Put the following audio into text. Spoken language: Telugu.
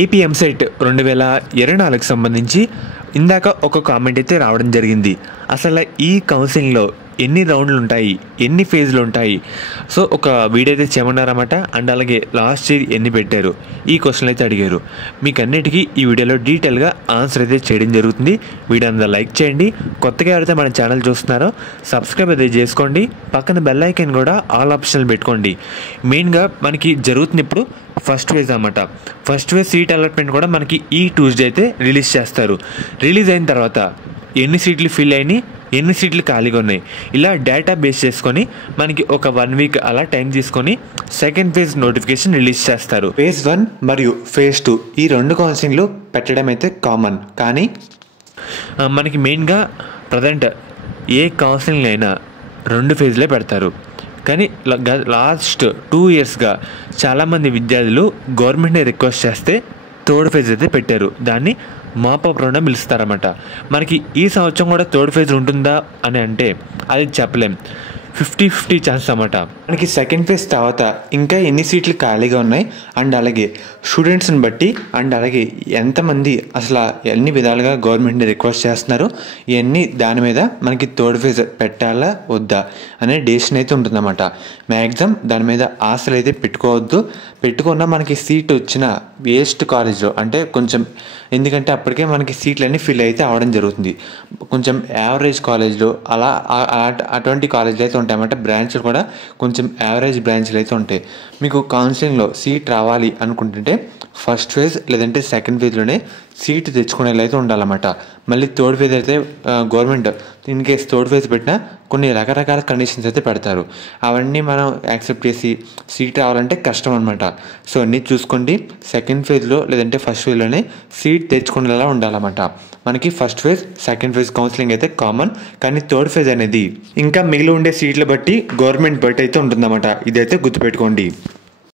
ఏపీ ఎంసెట్ 2024కి సంబంధించి ఇందాక ఒక కామెంట్ అయితే రావడం జరిగింది. అసలు ఈ కౌన్సిలింగ్లో ఎన్ని రౌండ్లు ఉంటాయి, ఎన్ని ఫేజ్లు ఉంటాయి, సో ఒక వీడియో అయితే చేయమన్నారన్నమాట. అండ్ అలాగే లాస్ట్ ఇయర్ ఎన్ని పెట్టారు, ఈ క్వశ్చన్లు అయితే అడిగారు. మీకు అన్నిటికీ ఈ వీడియోలో డీటెయిల్గా ఆన్సర్ అయితే చేయడం జరుగుతుంది. వీడియో అంతా లైక్ చేయండి. కొత్తగా ఎవరైతే మన ఛానల్ చూస్తున్నారో సబ్స్క్రైబ్ అయితే చేసుకోండి. పక్కన బెల్ ఐకాన్ కూడా ఆల్ ఆప్షన్లు పెట్టుకోండి. మెయిన్గా మనకి జరుగుతుంది ఇప్పుడు ఫస్ట్ ఫేజ్ అన్నమాట. ఫస్ట్ ఫేజ్ సీట్ అలాట్మెంట్ కూడా మనకి ఈ ట్యూస్డే అయితే రిలీజ్ చేస్తారు. రిలీజ్ అయిన తర్వాత ఎన్ని సీట్లు ఫిల్ అయినాయి, ఎన్ని సీట్లు ఖాళీగా ఉన్నాయి, ఇలా డేటా బేస్ చేసుకొని మనకి ఒక 1 వీక్ అలా టైం తీసుకొని సెకండ్ ఫేజ్ నోటిఫికేషన్ రిలీజ్ చేస్తారు. ఫేజ్ 1 మరియు ఫేజ్ 2 ఈ 2 కౌన్సిలింగ్లు పెట్టడం అయితే కామన్. కానీ మనకి మెయిన్గా ప్రజెంట్ ఏ కౌన్సిలింగ్ అయినా 2 ఫేజ్లే పెడతారు. కానీ లాస్ట్ 2 ఇయర్స్గా చాలామంది విద్యార్థులు గవర్నమెంట్ని రిక్వెస్ట్ చేస్తే 3rd ఫేజ్ అయితే పెట్టారు. దాన్ని మాపప్ రౌండ్ పిలుస్తారన్నమాట. మనకి ఈ సంవత్సరం కూడా 3rd ఫేజ్ ఉంటుందా అని అంటే అది చెప్పలేం. 50-50 ఛాన్స్ అన్నమాట. మనకి సెకండ్ ఫేజ్ తర్వాత ఇంకా ఎన్ని సీట్లు ఖాళీగా ఉన్నాయి, అండ్ అలాగే స్టూడెంట్స్ని బట్టి, అండ్ అలాగే ఎంతమంది అసలు ఎన్ని విధాలుగా గవర్నమెంట్ని రిక్వెస్ట్ చేస్తున్నారు, ఇవన్నీ దాని మీద మనకి 3rd ఫేజ్ పెట్టాలా వద్దా అనే డెసిషన్ అయితే ఉంటుందన్నమాట. మ్యాక్సిమం దాని మీద ఆశలు అయితే పెట్టుకోవద్దు. పెట్టుకున్నా మనకి సీట్ వచ్చిన వేస్ట్ కాలేజ్లో అంటే కొంచెం, ఎందుకంటే అప్పటికే మనకి సీట్లన్నీ ఫిల్ అయితే అవడం జరుగుతుంది. కొంచెం యావరేజ్ కాలేజ్లో అలా అటువంటి కాలేజీలు అయితే ఉంటాయన్నమాట. బ్రాంచ్లు కూడా కొంచెం యావరేజ్ బ్రాంచ్లు అయితే ఉంటాయి. మీకు కౌన్సిలింగ్లో సీట్ రావాలి అనుకుంటుంటే ఫస్ట్ ఫేజ్ లేదంటే సెకండ్ ఫేజ్లోనే సీట్ తెచ్చుకునేలా అయితే ఉండాలన్నమాట. మళ్ళీ 3rd ఫేజ్ అయితే government in case 3rd phase పెట్టినా కొన్ని రకరకాల కండిషన్స్ అయితే పెడతారు. అవన్నీ మనం యాక్సెప్ట్ చేసి సీట్ రావాలంటే కష్టం అనమాట. సో అన్నీ చూసుకోండి. సెకండ్ ఫేజ్లో లేదంటే ఫస్ట్ ఫేజ్లోనే సీట్ తెచ్చుకునేలా ఉండాలన్నమాట. మనకి first phase second phase counselling అయితే కామన్. కానీ 3rd ఫేజ్ అనేది ఇంకా మిగిలి ఉండే సీట్ల బట్టి గవర్నమెంట్ బట్టి అయితే ఉంటుందన్నమాట. ఇదైతే గుర్తుపెట్టుకోండి.